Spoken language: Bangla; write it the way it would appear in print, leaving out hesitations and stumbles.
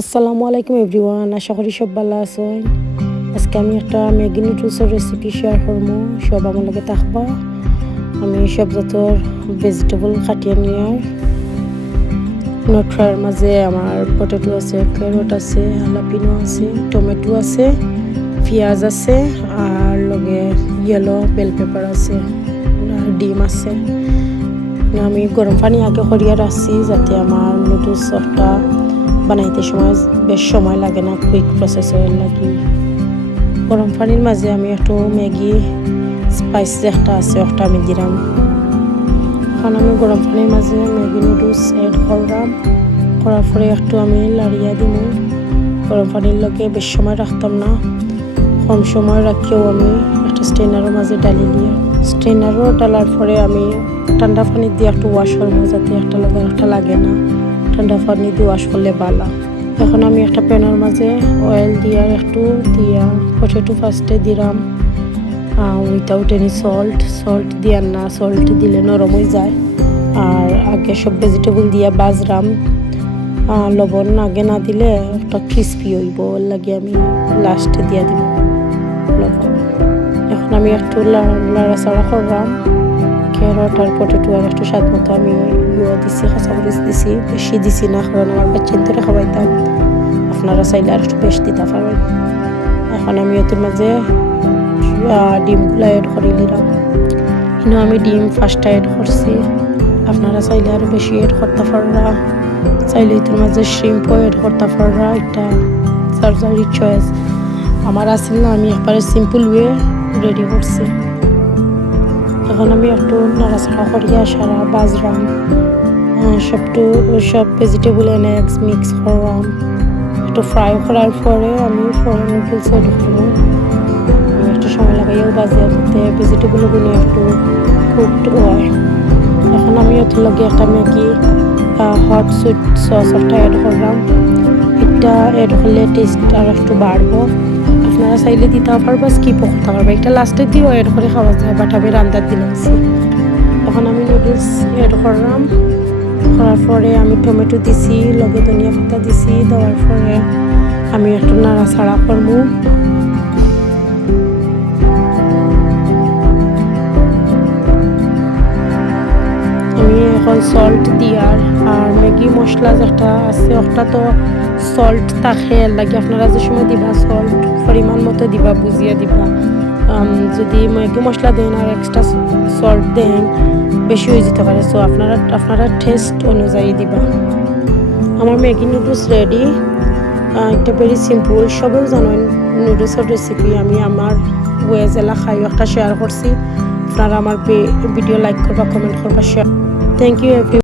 আসসালামু আলাইকুম এভরিওয়ান, আশা করি সব ভালো আছেন। আজকে আমি একটা ম্যাগি নুডলসের রেসিপি শেয়ার করবো, সব আমার লগে থাকবা। আমি সব জাতের ভেজিটেবল কাটিয়ে নিয়ে নটফ্রাইয়ের মাঝে আমার পটেটো আছে, ক্যারট আছে, হালাপিনো আছে, টমেটো আছে, পেঁয়াজ আছে আর লগে ইয়েলো বেল পেপার আছে আর ডিম আছে। আমি গরম পানি আগে করিয়া রাখছি যাতে আমার নুডলস একটা বানাইতে সময় বেশ সময় লাগে না, কুইক প্রসেস হয়ে লাগে। গরম পানির মাঝে আমি একটু ম্যাগি স্পাইস একটা আছে ওটা আমি দিলাম। এখন আমি গরম পানির মাঝে ম্যাগি নুডলস অ্যাড করলাম, করার পরে একটু আমি লাড়িয়া দিব। গরম পানির লগে বেশ সময় রাখতাম না, কম সময় রাখিও আমি একটা স্ট্রেনারের মাঝে ডালি দিয়ে স্ট্রেনারও ডালার পরে আমি ঠান্ডা পানি দিয়ে একটু ওয়াশ করবো যাতে একটা লগে একটা লাগে না। ঠান্ডা পানি দিয়ে ওয়াশ করলে ভালো। এখন আমি একটা প্যানের মাঝে অয়েল দিয়া একটু দিয়া পটেটো ফার্স্টে দিলাম উইথাউট এনি সল্ট দিয়া না, সল্ট দিলে নরম হয়ে যায়। আর আগে সব ভেজিটেবল দিয়া বাজরাম, লবণ আগে না দিলে একটা ক্রিস্পি হইব, লাগে আমি লাস্টে দিয়া দিব লবণ। এখন আমি একটু লাড়াচাড়া করলাম ক্যারট আর পটেটো আর একটু স্বাদ মতো আমি দিছি, কাঁচামরিচ দিছি, বেশি দিছি না কারণ আমার বাচ্চা ধরে খাওয়াইতাম। আপনারা চাইলে আর একটু বেশি দিতে পারেন। এখন আমি ওদের মাঝে ডিমগুলো অ্যাড করে নিলাম। কিন্তু আমি ডিম ফার্স্টে অ্যাড করছি, আপনারা চাইলে আরও বেশি অ্যাড করতে পাররা, চাইলে এটার মাঝে শ্রিম্পও অ্যাড করতে পাররা, এটা সার্জারি চয়েস। আমার আসল না, আমি একবারে সিম্পল ওয়ে রেডি করছি। এখন আমি একটু নাড়াচাড়া করিয়া সারা বাজরাম, সব ভেজিটেবল এন্ড এগস মিক্স করলাম। একটু ফ্রাই করার পরে আমি নুডলস অ্যাড করবো। আমি একটু সময় লাগাইও বাজিয়ে দিতে ভেজিটেবলগুলো একটু কুকড হয়। এখন আমি ওর লগে একটা ম্যাগি হট সুইট সস একটা অ্যাড করলাম। এটা অ্যাড করলে টেস্ট আর একটু বাড়বো। আপনারা চাইলে দিতে পারবা, স্কিপও করতে পারবা, এটা লাস্টে দিয়েও অ্যাড করে খাওয়া যায়, বাট আমি রান্নার দিলামছি। এখন আমি নুডলস অ্যাড করলাম, করার পরে আমি টমেটো দিছি, লগে ধনিয়া পাতা দিছি, দেওয়ার পরে আমি একটু নাড়াচাড়া করবো। আমি এখন সল্ট দিয়ার আর ম্যাগি মশলা যেটা আছে ওটা তো সল্ট থাকে, লাগে আপনারা যে সময় দিবা সল্ট পরিমাণ মতো দিবা, বুঝিয়ে দিবা। যদি ম্যাগি মশলা দেন আর এক্সট্রা সল্ট দেন বেশি হয়ে যেতে পারে, সো আপনারা টেস্ট অনুযায়ী দিবা। আমার ম্যাগি নুডলস রেডি। এটা ভেরি সিম্পল, সবাই জানেন নুডলসের রেসিপি। আমি আমার ওয়েজ এলা খাইও একটা শেয়ার করছি। আপনারা আমার ভিডিও লাইক করবা, কমেন্ট করবা, শেয়ার। Thank you every